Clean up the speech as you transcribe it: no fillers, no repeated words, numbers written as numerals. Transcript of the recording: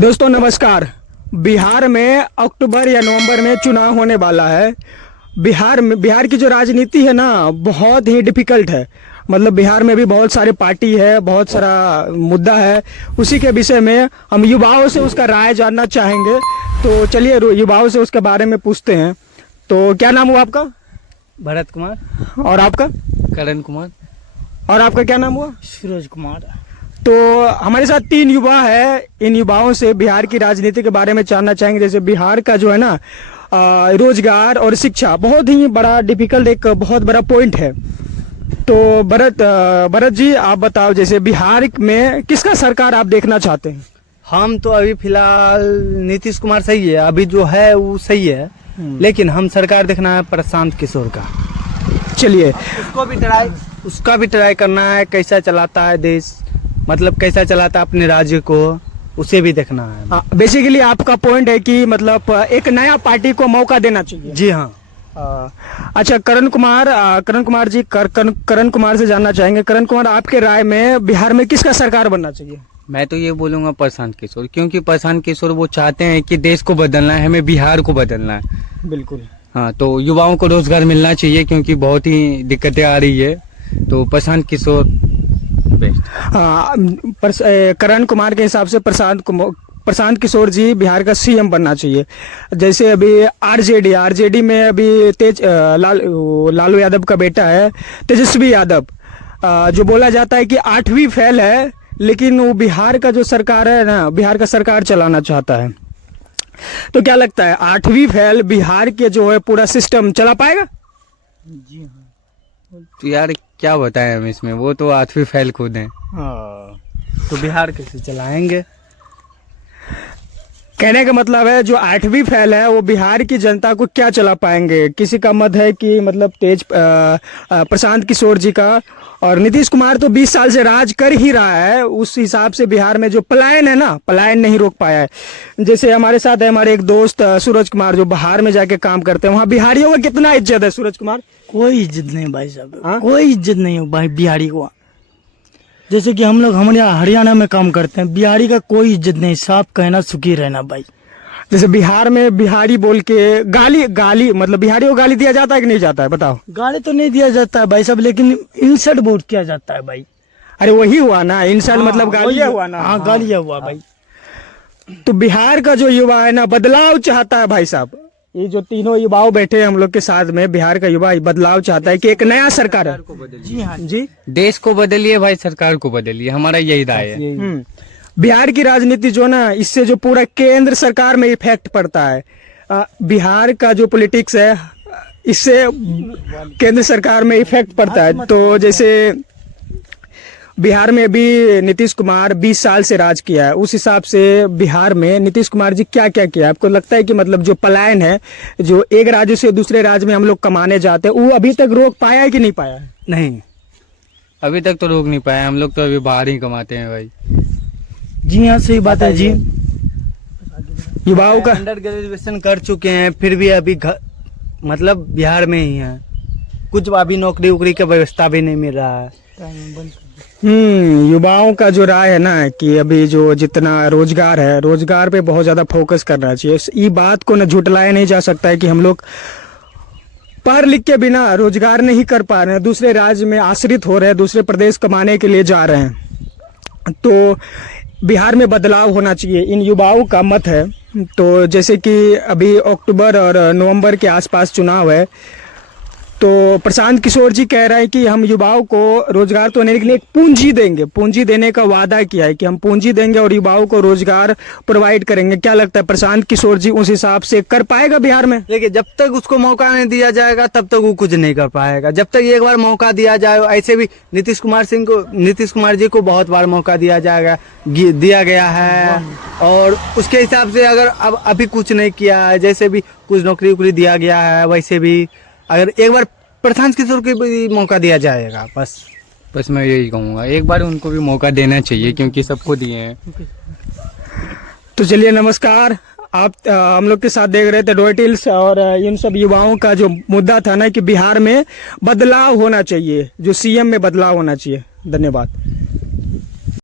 दोस्तों नमस्कार। बिहार में अक्टूबर या नवंबर में चुनाव होने वाला है। बिहार की जो राजनीति है ना बहुत ही डिफिकल्ट है। मतलब बिहार में भी बहुत सारे पार्टी है, बहुत सारा मुद्दा है। उसी के विषय में हम युवाओं से उसका राय जानना चाहेंगे। तो चलिए युवाओं से उसके बारे में पूछते हैं। तो क्या नाम हुआ आपका? भरत कुमार। और आपका? करण कुमार। और आपका क्या नाम हुआ? सूरज कुमार। तो हमारे साथ 3 युवा है। इन युवाओं से बिहार की राजनीति के बारे में जानना चाहेंगे। जैसे बिहार का जो है ना रोजगार और शिक्षा बहुत ही बड़ा डिफिकल्ट एक बहुत बड़ा पॉइंट है। तो भरत जी आप बताओ, जैसे बिहार में किसका सरकार आप देखना चाहते हैं? हम तो अभी फिलहाल नीतीश कुमार सही है, अभी जो है वो सही है, लेकिन हम सरकार देखना है प्रशांत किशोर का। चलिए उसका भी ट्राई करना है, कैसा चलाता है देश, मतलब कैसा चलाता है अपने राज्य को, उसे भी देखना है। बेसिकली आपका पॉइंट है कि मतलब एक नया पार्टी को मौका देना चाहिए। जी हाँ। अच्छा करण कुमार जी, करण कुमार से जानना चाहेंगे। करण कुमार आपके राय में बिहार में किसका सरकार बनना चाहिए? मैं तो ये बोलूंगा प्रशांत किशोर, क्योंकि प्रशांत किशोर वो चाहते हैं कि देश को बदलना है, हमें बिहार को बदलना है। बिल्कुल। हाँ, तो युवाओं को रोजगार मिलना चाहिए क्योंकि बहुत ही दिक्कतें आ रही है। तो प्रशांत किशोर बेस्ट। करण कुमार के हिसाब से प्रशांत किशोर जी बिहार का सीएम बनना चाहिए। जैसे अभी आरजेडी में अभी लालू यादव का बेटा है तेजस्वी यादव, जो बोला जाता है कि 8वीं फेल है, लेकिन वो बिहार का जो सरकार है ना, बिहार का सरकार चलाना चाहता है। तो क्या लगता है 8वीं फेल बिहार के जो है पूरा सिस्टम चला पाएगा? जी हाँ। तो यार क्या बताएं हम इसमें, वो तो 8वीं फेल खुद हैं। तो बिहार कैसे चलाएंगे? कहने का मतलब है जो 8वीं फेल है वो बिहार की जनता को क्या चला पाएंगे। किसी का मत है कि मतलब प्रशांत किशोर जी का, और नीतीश कुमार तो 20 साल से राज कर ही रहा है। उस हिसाब से बिहार में जो पलायन है ना, पलायन नहीं रोक पाया है। जैसे हमारे साथ है हमारे एक दोस्त सूरज कुमार, जो बाहर में जाके काम करते हैं। वहाँ बिहारियों का कितना इज्जत है सूरज कुमार? कोई इज्जत नहीं भाई साहब, कोई इज्जत नहीं है भाई बिहारी को। जैसे कि हम लोग हमारे हरियाणा में काम करते हैं, बिहारी का कोई इज्जत नहीं, साफ कहना सुखी रहना भाई। जैसे बिहार में बिहारी बोल के गाली मतलब बिहारी को गाली दिया जाता है कि नहीं जाता है? बताओ। गाली तो नहीं दिया जाता है भाई साहब, लेकिन इंसल्ट बहुत किया जाता है भाई। अरे वही हुआ ना इंसल्ट, मतलब गालियाँ हुआ ना। हाँ गालियाँ हुआ भाई। तो बिहार का जो युवा है ना बदलाव चाहता है भाई साहब। ये जो तीनों युवाओं बैठे हैं हम लोग के साथ में, बिहार का युवा बदलाव चाहता है कि एक नया सरकार है। जी हाँ जी, देश को बदलिए भाई, सरकार को बदलिए, हमारा यही राय है। बिहार की राजनीति जो ना, इससे जो पूरा केंद्र सरकार में इफेक्ट पड़ता है। बिहार का जो पॉलिटिक्स है इससे केंद्र सरकार में इफेक्ट पड़ता है। तो जैसे बिहार में भी नीतीश कुमार 20 साल से राज किया है, उस हिसाब से बिहार में नीतीश कुमार जी क्या क्या किया? आपको लगता है कि मतलब जो पलायन है, जो एक राज्य से दूसरे राज्य में हम लोग कमाने जाते हैं, वो अभी तक रोक पाया है कि नहीं पाया है? नहीं, अभी तक तो रोक नहीं पाया। हम लोग तो अभी बाहर ही कमाते हैं भाई। जी हाँ सही बात है जी। युवाओं का अंडर ग्रेजुएशन कर चुके हैं, फिर भी अभी मतलब बिहार में ही है, कुछ अभी नौकरी वोकरी का व्यवस्था भी नहीं मिल रहा है। युवाओं का जो राय है ना कि अभी जो जितना रोजगार है, रोजगार पे बहुत ज्यादा फोकस करना चाहिए। ये बात को ना झुटलाया नहीं जा सकता है कि हम लोग पढ़ लिख के बिना रोजगार नहीं कर पा रहे हैं, दूसरे राज्य में आश्रित हो रहे हैं, दूसरे प्रदेश कमाने के लिए जा रहे हैं। तो बिहार में बदलाव होना चाहिए, इन युवाओं का मत है। तो जैसे कि अभी अक्टूबर और नवंबर के आसपास चुनाव है, तो प्रशांत किशोर जी कह रहे हैं कि हम युवाओं को रोजगार तो नहीं, लेकिन एक पूंजी देंगे, पूंजी देने का वादा किया है कि हम पूंजी देंगे और युवाओं को रोजगार प्रोवाइड करेंगे। क्या लगता है प्रशांत किशोर जी उस हिसाब से कर पाएगा बिहार में? देखिए जब तक उसको मौका नहीं दिया जाएगा तब तक वो कुछ नहीं कर पाएगा। जब तक एक बार मौका दिया जाए, ऐसे भी नीतीश कुमार जी को बहुत बार मौका दिया गया है, और उसके हिसाब से अगर अब अभी कुछ नहीं किया है, जैसे भी कुछ नौकरी वोकरी दिया गया है, वैसे भी अगर एक बार प्रशांत किशोर को भी मौका दिया जाएगा, बस मैं यही कहूँगा, एक बार उनको भी मौका देना चाहिए क्योंकि सबको दिए हैं। तो चलिए नमस्कार। आप हम लोग के साथ देख रहे थे रॉयल्टीज, और इन सब युवाओं का जो मुद्दा था ना कि बिहार में बदलाव होना चाहिए, जो सीएम में बदलाव होना चाहिए। धन्यवाद।